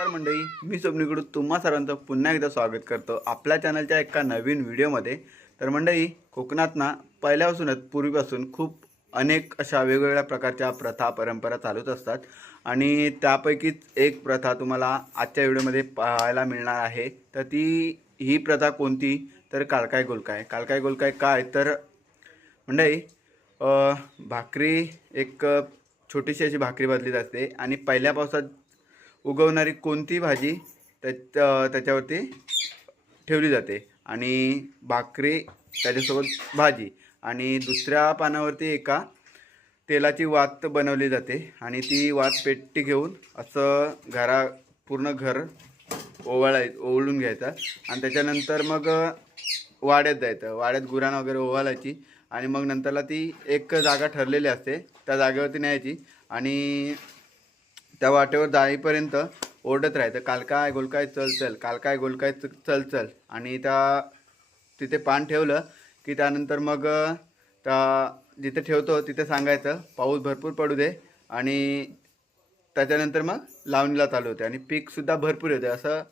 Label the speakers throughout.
Speaker 1: नमस्कार मंडळी मी स्वप्नीकडून तुम्हा सर्वांचं पुन्हा एकदा स्वागत करतो आपल्या चॅनलच्या एका नवीन व्हिडिओमध्ये. तर मंडळी कोकणात ना पहिल्यापासूनच पूर्वीपासून खूप अनेक अशा वेगवेगळ्या प्रकारच्या प्रथा परंपरा चालूच असतात. आणि त्यापैकीच एक प्रथा तुम्हाला आजच्या व्हिडिओमध्ये पाहायला मिळणार आहे. तर ती ही प्रथा कोणती? तर कालकाय गोलकाय. कालकाय गोलकाय काय? तर मंडळी भाकरी एक छोटीशी अशी भाकरी बदली जाते आणि पहिल्या पावसात उगवणारी कोणती भाजी त्या त्याच्यावरती ठेवली जाते? आणि भाकरी त्याच्यासोबत भाजी. आणि दुसऱ्या पानावरती एका तेलाची वात बनवली जाते. आणि ती वात पेटी घेऊन असं घरा पूर्ण घर ओवाळाय ओवळून घ्यायचं. आणि त्याच्यानंतर मग वाड्यात जायचं. वाड्यात गुराण वगैरे ओवाळायची. आणि मग नंतरला ती एक जागा ठरलेली असते. त्या जागेवरती न्यायची. आणि त्या वाटेवर जाईपर्यंत ओढत राहायचं काल काय गोलकाय चल चल काल काय गोलकाय च- चल चल आणि त्या तिथे पान ठेवलं की त्यानंतर मग त्या जिथे ठेवतो तिथे सांगायचं पाऊस भरपूर पडू दे. आणि त्याच्यानंतर मग लावणीला चालू होते आणि पीकसुद्धा भरपूर येते. असं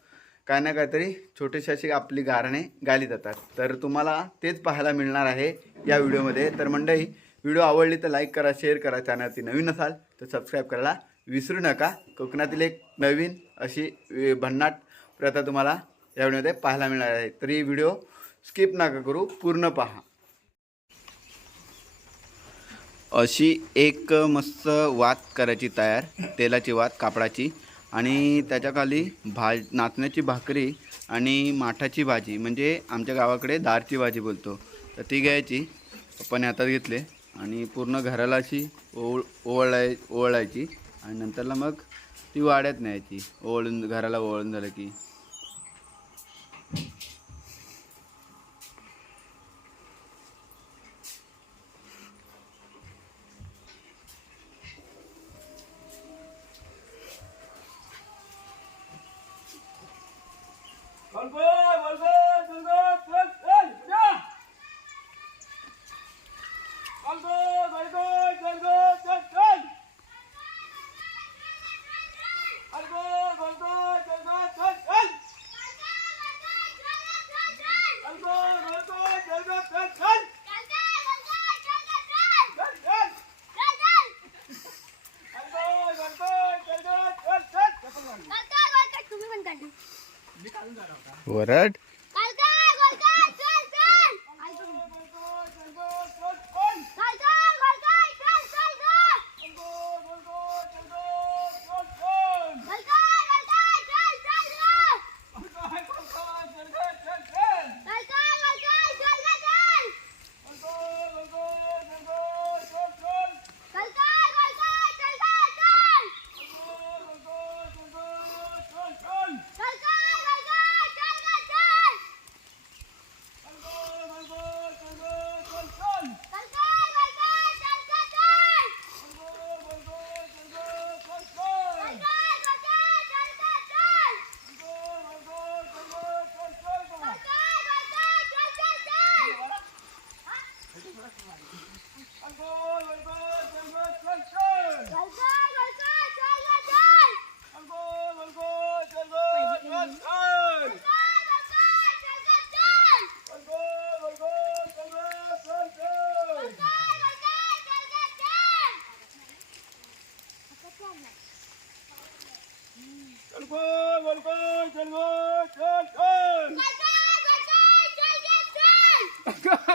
Speaker 1: काय ना काहीतरी छोटीशी अशी आपली गारणे गाली जातात. तर तुम्हाला तेच पाहायला मिळणार आहे या व्हिडिओमध्ये. तर मंडळी व्हिडिओ आवडली तर लाईक करा शेअर करा. चॅनलवरती नवीन असाल तर सबस्क्राईब करायला विसरू नका. कोकणातील एक नवीन अशी भन्नाट प्रथा तुम्हाला या व्हिडिओमध्ये पाहायला मिळणार आहे. तर ही व्हिडिओ स्किप नका करू पूर्ण पहा. अशी एक मस्त वात करायची तयार तेलाची वात कापडाची आणि त्याच्याखाली भा नाचण्याची भाकरी आणि माठाची भाजी म्हणजे आमच्या गावाकडे दारची भाजी बोलतो. तर ती घ्यायची. पप्पाने हातात घेतले आणि पूर्ण घराला अशी ओळ ओवळाय ओवळायची. आणि नंतरला मग ती वाड्यात न्यायची. ओळून घराला ओळून झालं की.
Speaker 2: तुम्ही
Speaker 1: वरड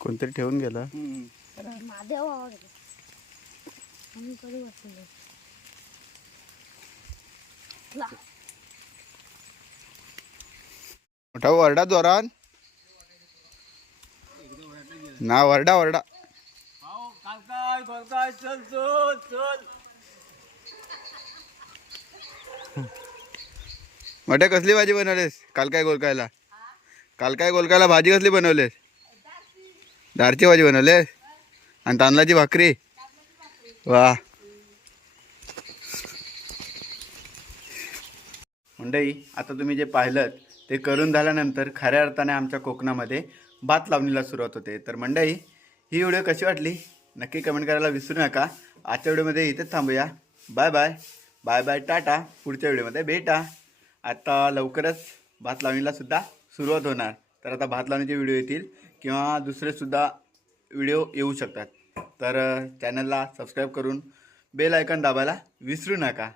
Speaker 1: कोणतरी ठेवून गेला.
Speaker 2: महादेव
Speaker 1: मोठा वरडा जोरान. ना वरडा वरडा. मोठ्या कसली भाजी बनवलेस? काल काय गोलकायला काल काय गोलकायला भाजी कसली बनवले? दारची भाजी बनवले? आणि तांदळाची भाकरी? वा. मंडई आता तुम्ही जे पाहिलं ते करून झाल्यानंतर खऱ्या अर्थाने आमच्या कोकणामध्ये भात लावणीला सुरुवात होते. तर मंडई ही व्हिडिओ कशी वाटली? नक्की कमेंट करायला विसरू नका. आजच्या व्हिडिओमध्ये इथेच थांबूया. Bye bye. Bye bye tata. पुढच्या व्हिडिओमध्ये भेटा. आता लवकरच भात लावणीला सुद्धा सुरुवात होणार. तर आता भात लावण्याचे व्हिडिओ येतील किंवा दुसरेसुद्धा व्हिडिओ येऊ शकतात. तर चॅनलला सबस्क्राईब करून बेल आयकॉन दाबायला विसरू नका.